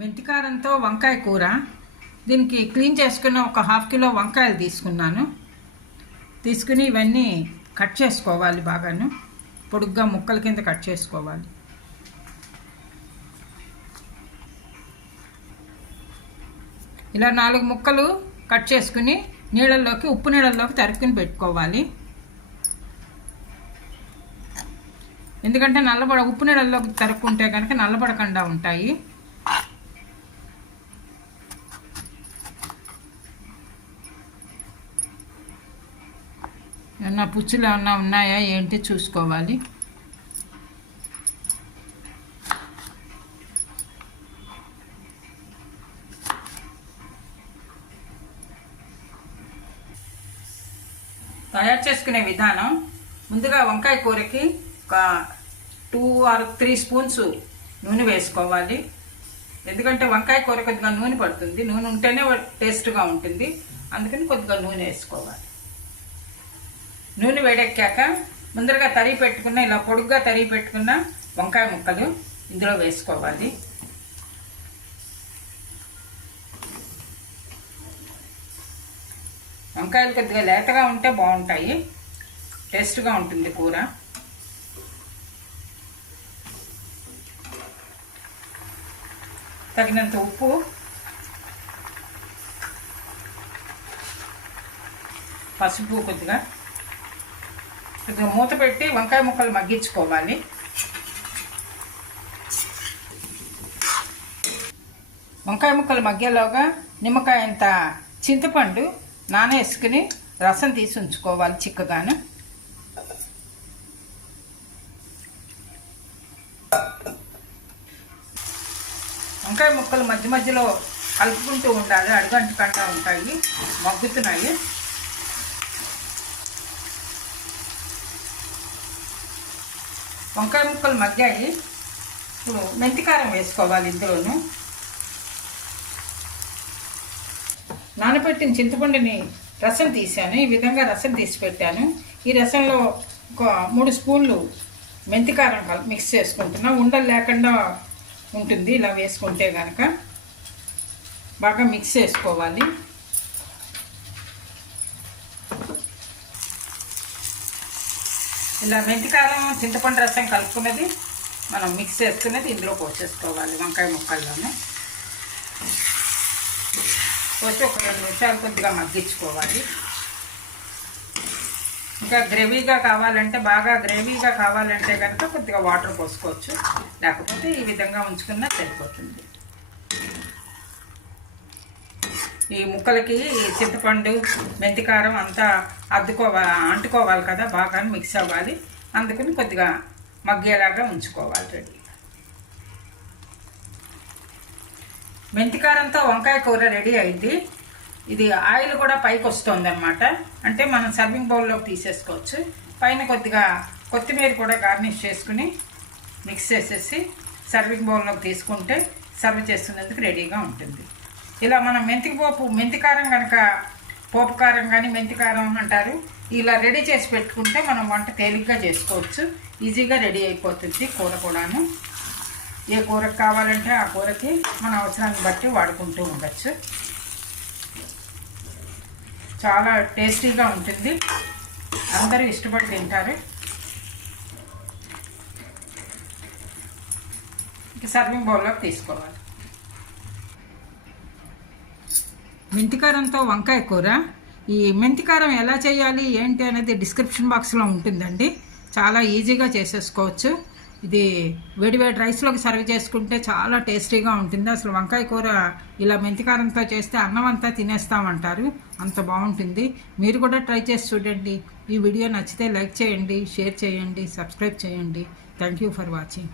మెంతికారంతో వంకాయ కూర. దీనికి క్లీన్ చేసుకున్న ఒక ½ కిలో వంకాయలు తీసుకుని ఇవన్నీ కట్ చేసుకోవాలి. బాగాను పొడుగ్గా ముక్కల కింద కట్ చేసుకోవాలి. ఇలా 4 ముక్కలు కట్ చేసుకుని ఉప్పు నీళ్ళల్లోకి తరుక్కుని పెట్టుకోవాలి. ఎందుకంటే ఉప్పు నీళ్ళల్లోకి తరుక్కుంటే కనుక నల్లబడకుండా ఉంటాయి. ఏమన్నా పుచ్చులు ఏమన్నా ఉన్నాయా ఏంటి చూసుకోవాలి. తయారు చేసుకునే విధానం: ముందుగా వంకాయ కూరకి ఒక 2 or 3 స్పూన్స్ నూనె వేసుకోవాలి. ఎందుకంటే వంకాయ కూర కొద్దిగా నూనె పడుతుంది. నూనె ఉంటేనే టేస్ట్గా ఉంటుంది. అందుకని కొద్దిగా నూనె వేసుకోవాలి. నూనె వేడెక్కాక ముందరగా ఇలా పొడుగ్గా తరిగి పెట్టుకున్న వంకాయ ముక్కలు ఇందులో వేసుకోవాలి. వంకాయలు కొద్దిగా లేతగా ఉంటే బాగుంటాయి, టేస్ట్గా ఉంటుంది కూర. తగినంత ఉప్పు, పసుపు, కొద్దిగా మూత పెట్టి వంకాయ ముక్కలు మగ్గించుకోవాలి. వంకాయ ముక్కలు మగ్గేలోగా నిమ్మకాయ అంత చింతపండు నానేసుకుని రసం తీసి ఉంచుకోవాలి చిక్కగాను. వంకాయ ముక్కలు మధ్య మధ్యలో కలుపుకుంటూ ఉండాలి, అడుగంటుకుంటూ ఉంటాయి, మగ్గుతున్నాయి. వంకాయ ముక్కలు మగ్గాయి. ఇప్పుడు మెంతికారం వేసుకోవాలి. ఇందులోను నానబెట్టిన చింతపండుని రసం తీసాను. ఈ విధంగా రసం తీసి పెట్టాను. ఈ రసంలో ఒక 3 స్పూన్లు మెంతికారం మిక్స్ చేసుకుంటున్నా. ఉండలు లేకుండా ఉంటుంది ఇలా వేసుకుంటే కనుక. బాగా మిక్స్ చేసుకోవాలి. ఇలా మెంతికారం చింతపండు రసం కలుపుకున్నది మనం మిక్స్ చేసుకున్నది ఇందులో పోసేసుకోవాలి. వంకాయ ముక్కల్లోనే పోసి ఒక 2 నిమిషాలు కొద్దిగా మగ్గించుకోవాలి. ఇంకా బాగా గ్రేవీగా కావాలంటే కనుక కొద్దిగా వాటర్ పోసుకోవచ్చు. లేకపోతే ఈ విధంగా ఉంచుకున్నా సరిపోతుంది. ఈ ముక్కలకి చింతపండు మెంతికారం అంతా అంటుకోవాలి కదా, బాగా మిక్స్ అవ్వాలి. అందుకని కొద్దిగా మగ్గేలాగా ఉంచుకోవాలి రెడీ. మెంతికారంతో వంకాయ కూర రెడీ అయింది. ఇది ఆయిల్ కూడా పైకి వస్తుంది అన్నమాట. అంటే మనం సర్వింగ్ బౌల్లోకి తీసేసుకోవచ్చు. పైన కొద్దిగా కొత్తిమీర కూడా గార్నిష్ చేసుకుని మిక్స్ చేసేసి సర్వింగ్ బౌల్లోకి తీసుకుంటే సర్వ్ చేసుకునేందుకు రెడీగా ఉంటుంది. ఇలా మనం మెంతికారం కనుక పోపు కారం కానీ మెంతికారం అంటారు, ఇలా రెడీ చేసి పెట్టుకుంటే మనం వంట తేలిగ్గా చేసుకోవచ్చు. ఈజీగా రెడీ అయిపోతుంది కూర కూడాను. ఏ కూరకు కావాలంటే ఆ కూరకి మన అవసరాన్ని బట్టి వాడుకుంటూ ఉండొచ్చు. చాలా టేస్టీగా ఉంటుంది, అందరూ ఇష్టపడి తింటారు. ఇక సర్వింగ్ బౌల్లోకి తీసుకోవాలి. మెంతికారంతో వంకాయ కూర. ఈ మెంతికారం ఎలా చేయాలి ఏంటి అనేది డిస్క్రిప్షన్ బాక్స్లో ఉంటుందండి. చాలా ఈజీగా చేసేసుకోవచ్చు. ఇది వేడివేడి రైస్లోకి సర్వ్ చేసుకుంటే చాలా టేస్టీగా ఉంటుంది. అసలు వంకాయ కూర ఇలా మెంతికారంతో చేస్తే అన్నం అంతా తినేస్తామంటారు, అంత బాగుంటుంది. మీరు కూడా ట్రై చేసి చూడండి. ఈ వీడియో నచ్చితే లైక్ చేయండి, షేర్ చేయండి, సబ్స్క్రైబ్ చేయండి. Thank you for watching.